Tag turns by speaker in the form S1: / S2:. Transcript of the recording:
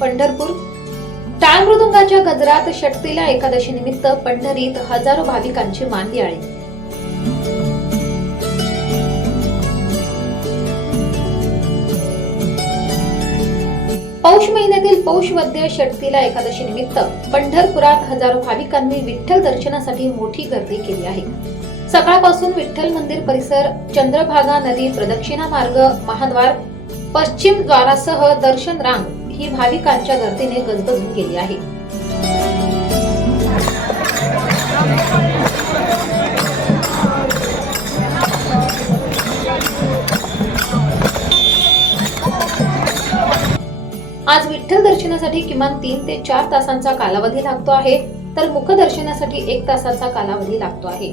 S1: पंढरपूर. टाळ मृदुंगाच्या गजरात षटतीला एकादशी निमित्त पंढरीत हजारो भाविकांची मांदी आली पौष महिन्यातील पौष वद्य षटतीला एकादशी निमित्त पंढरपुरात हजारो भाविकांनी विठ्ठल दर्शनासाठी मोठी गर्दी केली आहे. सकाळपासून विठ्ठल मंदिर परिसर चंद्रभागा नदी प्रदक्षिणा मार्ग महाद्वार पश्चिम द्वारासह दर्शन रांग ही भाविकांच्या गर्दीने गजबजून गेली आहे. आज विठ्ठल दर्शनासाठी किमान तीन ते चार तासांचा कालावधी लागतो आहे तर मुखदर्शनासाठी एक तासाचा कालावधी लागतो आहे.